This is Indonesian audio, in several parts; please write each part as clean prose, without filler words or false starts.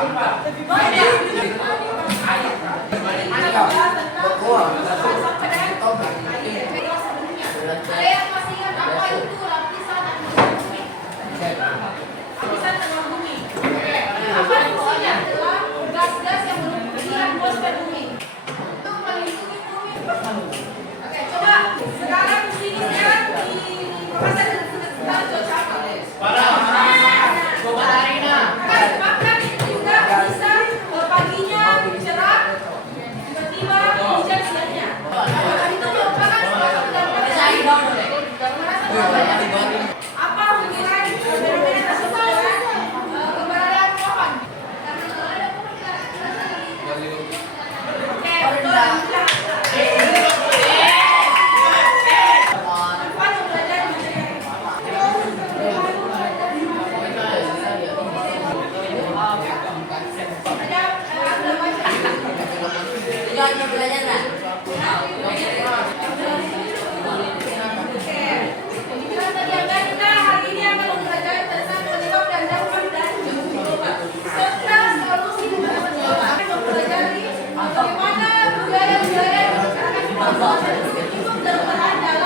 Ada yang masih ingat apa itu lapisan atmosfer? Lapisan tengah bumi. Apa fungsinya? Adalah gas-gas yang menutupi atmosfer bumi untuk melindungi bumi. Oke, coba sekarang di sini sekarang di Profesor sedang cuaca apa? Coba Arina. Bahkan itu juga bisa paginya cerah, tiba-tiba hujan siangnya. Itu merupakan suatu dampak apa hubungan fenomena tersebut dengan keberadaan pohon? Oke, betul. Manfaat belajar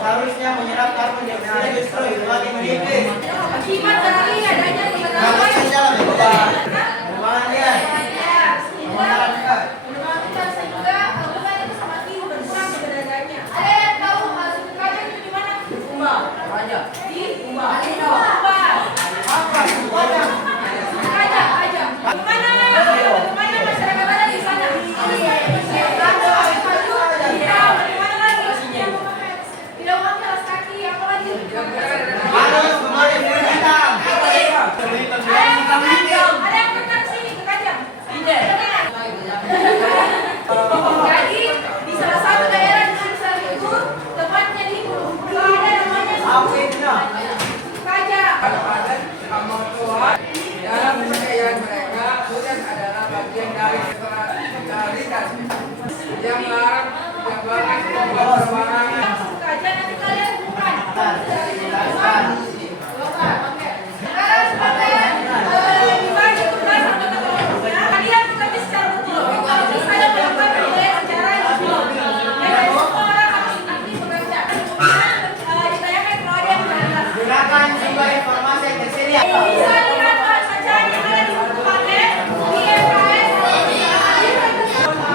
seharusnya menyerap karbon dioksida justru semakin menipis. akibat dari adanya pengembangan sehingga hutan itu semakin berkurang keberadaannya. Ada yang tahu derajat itu di mana? Di Sumba. Di Sumba. Aja. Bagaimana masyarakat ada di sana? Bagaimana lagi? Tidak pakai alas kaki, apa lagi? Ada yang kenal sini ke Kajang? Tidak. Jadi di salah satu daerah di Sulsel itu tempatnya di ada namanya Kajang. Dalam kepercayaan mereka, hutan adalah bagian dari totalitas yang melarang pengembangan perwarangan. Kajang nanti kalian bukan. Sekarang sebagai dibagi tugas anggota kelompoknya, kalian bekerja secara betul. Kalau misalnya melakukan proyek secara betul, dan semua orang harus aktif bekerja. Kemudian ditayangkan kalau ada yang melanggar. Gunakan sumber informasi yang tersedia. Bisa lihat bahan bacaan yang ada di buku paket di MKS.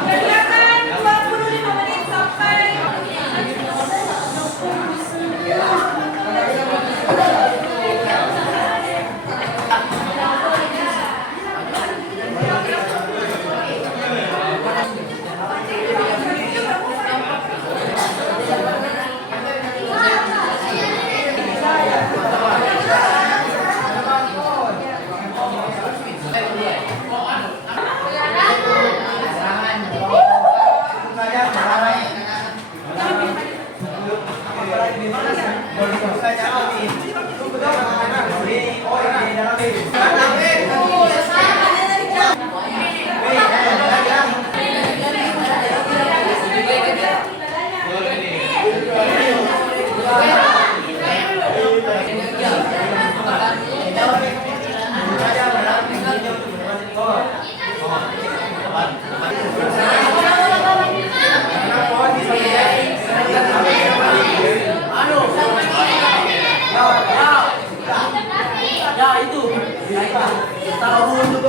Sediakan 25 menit sampai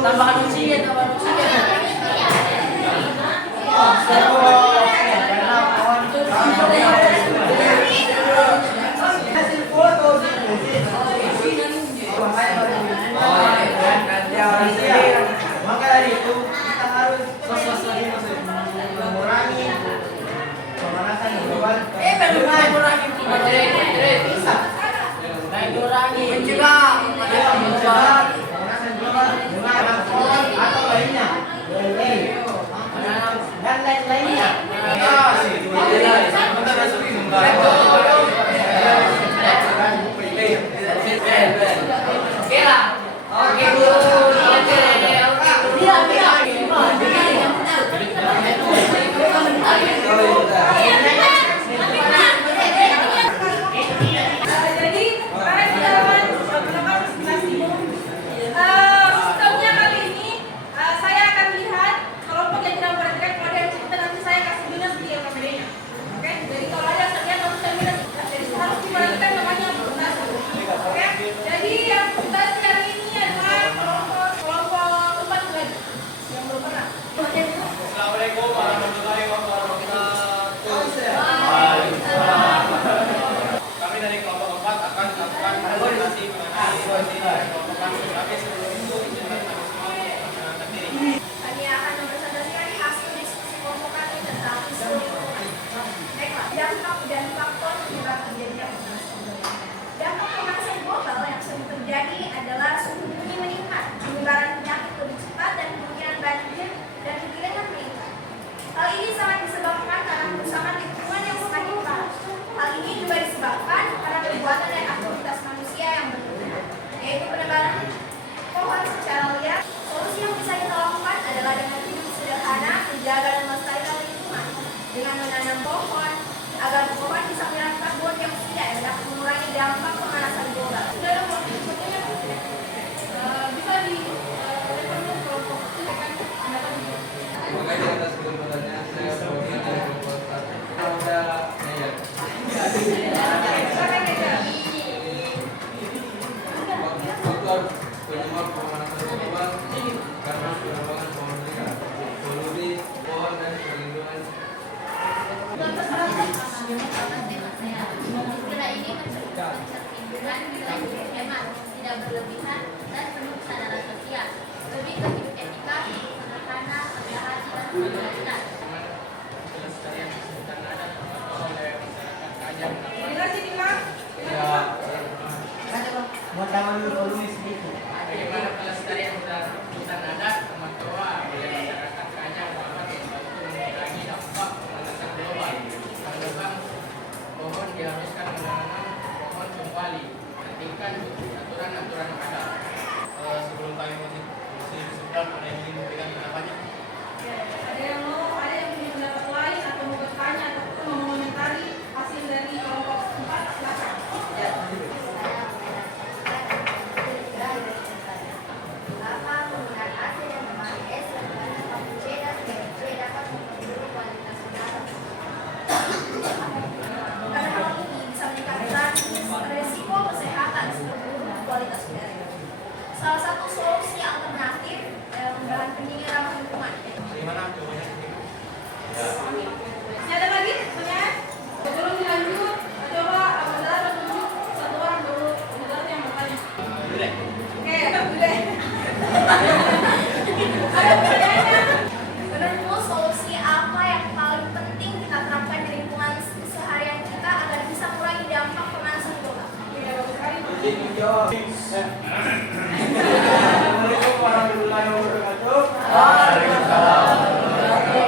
tambahan oksigen. Maka dari itu kita harus mengurangi pemanasan global. mencegah dengan alkohol atau lainnya. Dan lain-lainnya. Jadi, para sejarawan pendapat presentasimu. Sistemnya kali ini saya akan lihat kelompok yang tidak memperhatikan kalau ada yang cerita nanti saya kasih minus di KPD-nya. Oke, jadi kalau ada yang terlihat langsung saya minus. Jadi harus diperhatikan namanya presentasi. Oke, jadi yang presentasi hari ini adalah kelompok 4 lagi yang belum pernah. Assalamualaikum warahmatullahi wabarakatuh. Kami dari kelompok 4 akan melakukan presentasi mengenai situasi kelompok kami sebagai sebelum itu izinkan kami semua memperkenalkan diri. Kami akan mempresentasikan hasil diskusi kelompok kami tentang isu lingkungan. Baiklah, dampak dan faktor penyebab terjadinya pemanasan global. Dampak pemanasan global yang sering terjadi adalah suhu bumi meningkat, penyebaran penyakit lebih cepat, dan kemungkinan banjir dan kekeringan meningkat. Hal ini sangat disebabkan karena kerusakan lingkungan yang semakin parah. Hal ini juga disebabkan karena perbuatan dan aktivitas manusia yang berlebihan, yaitu penebangan pohon secara liar. Solusi yang bisa kita lakukan adalah dengan hidup sederhana, menjaga dan melestarikan lingkungan dengan menanam pohon agar pohon bisa menyerap karbon dioksida yang dapat mengurangi dampak pemanasan global. Sudah ada fotonya bisa di kelompok silakan pendapat. Terima kasih atas kesempatannya. Saya bagian dari kelompok 1. Kepada Naya. Faktor penyebab pemanasan global karena penebangan pohon liar, polusi pohon dan perlindungan. Istilah ini mencerminkan nilai hidup hemat, tidak berlebihan, dan penuh kesadaran sosial. Lebih ke hidup etika, sederhana, rendah hati, dan solidaritas. Pelestarian hutan adat oleh masyarakat Kajang. Terima kasih, Dimas. Mau tangan dulu sedikit. Bagaimana pelestarian hutan adat Matoa oleh masyarakat Kajang dapat membantu mengurangi dampak pemanasan global. Menebang pohon diharuskan menanam pohon kembali, pentingkan aturan-aturan yang ada. Sebelum kami masih disebutkan ada yang ingin memberikan pendapatnya. Ada yang punya pendapat lain atau mau bertanya ataupun mau mengomentari hasil dari kelompok 4, silakan. Mengapa penggunaan AC dan pemakai es dan bahan C dan PVC dapat memperburuk kualitas udara? Karena hal ini bisa meningkatkan resiko kesehatan seperti kualitas udara. Salah satu solusi alternatif bahan pendingin ramah lingkungan. Bagaimana jawabannya? Masih ada lagi pertanyaan? Sebelum dilanjut, coba saudara tunjuk satu orang dulu saudara yang bertanya. Boleh. Oke, boleh. Ada pertanyaannya? Menurutmu solusi apa yang paling penting kita terapkan di lingkungan keseharian kita agar bisa mengurangi dampak pemanasan global? Oke, bagus sekali. Jawab. Assalamualaikum warahmatullahi wabarakatuh.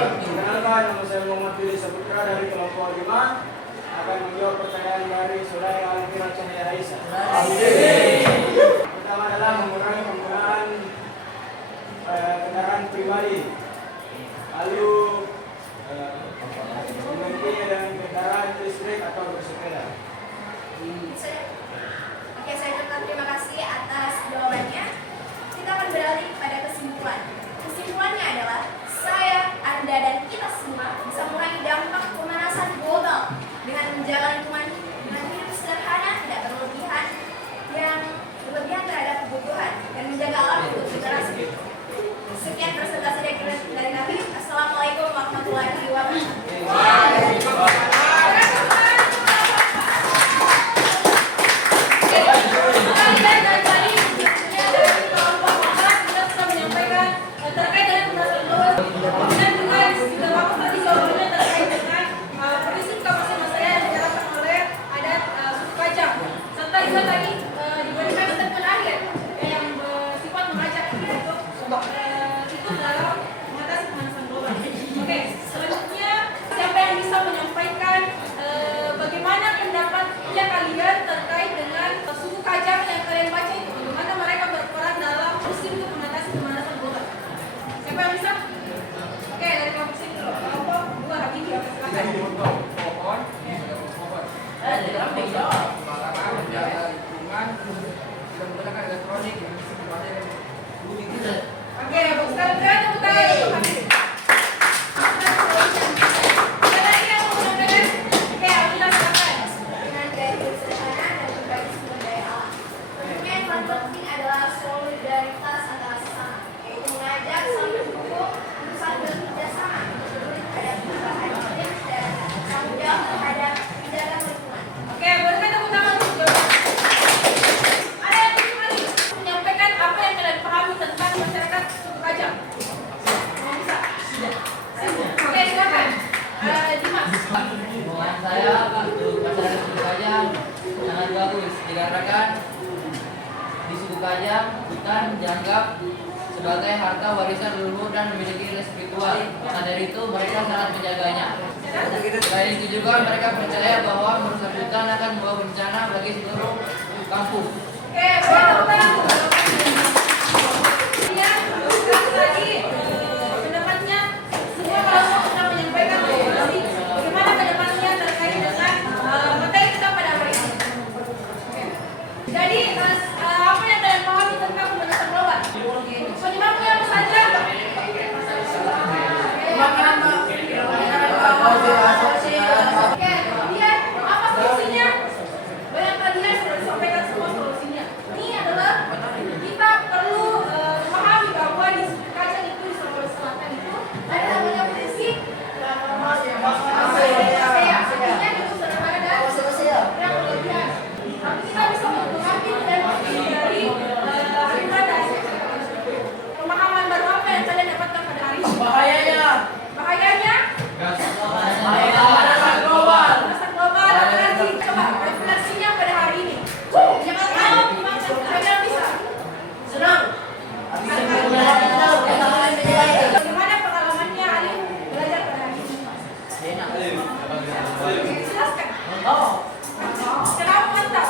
Perkenalkan, nama saya Muhammad Billy Saputra dari kelompok 5 akan menjawab pertanyaan dari saudara Alvira Cahaya Aisyah. Pertama adalah mengurangi penggunaan kendaraan pribadi, lalu menggantinya dengan kendaraan listrik atau bersepeda. Oke, saya ucapkan terima kasih atas jawabannya. Kita akan beralih pada kesimpulan. Kesimpulannya adalah saya, Anda, dan kita semua bisa mengurangi dampak pemanasan global dengan menjaga lingkungan dengan hidup sederhana, tidak berlebihan, yang berlebihan terhadap kebutuhan, dan menjaga alam untuk generasi. Sekian presentasi dari kami. Assalamualaikum warahmatullahi wabarakatuh. dilaksanakan dengan menggunakan elektronik yang sifatnya budi kita. Oke, sekarang tepuk tangan untuk kami. Ada lagi yang mau menambahkan? Oke, Alina silakan. Dengan gaya hidup sederhana dan berbagi sumber daya alam. Tentunya yang paling penting adalah solidaritas antara sesama, yaitu mengajak saling mendukung untuk saling bekerja sama, peduli terhadap perubahan iklim dan tanggung jawab terhadap menjaga lingkungan. Oke, berikan tepuk tangan untuk jawaban. Ada yang ingin lagi menyampaikan apa yang kalian pahami tentang masyarakat suku Kajang? Mau bisa? Oke, silakan. Dimas. Hubungan saya untuk masyarakat suku Kajang sangat bagus dikarenakan di suku Kajang hutan dianggap sebagai harta warisan leluhur dan memiliki nilai spiritual. Maka dari itu mereka sangat menjaganya. Selain itu juga mereka percaya bahwa merusak hutan akan membawa bencana bagi seluruh kampung. Oke, boleh tepuk tangan. Kemudian, sekali lagi pendapatnya semua kelompok sudah menyampaikan informasi bagaimana pendapat terkait dengan materi kita pada hari ini. Oke. Jadi, apa yang kalian pahami tentang pemanasan global? Penyebabnya apa saja? Oke, kemudian apa solusinya? Banyak kalian sudah disampaikan semua solusinya. Ini adalah kita perlu memahami bahwa di suku Kajang itu di Sulawesi Selatan itu ada namanya prinsip artinya hidup sederhana dan yang berlebihan. Tapi kita bisa mengambil dan dari hikmah dan pemahaman baru apa yang kalian dapatkan pada hari ini. Bahayanya pemanasan global apa lagi? Coba refleksinya pada hari ini. Jangan tahu gimana kalian bisa. Bagaimana pengalamannya Ali belajar pada hari ini? Jelaskan. Kenapa mantap?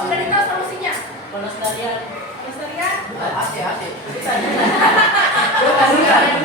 Sudah ditahu solusinya? Pelestarian Pelestarian? asik. Pelestarian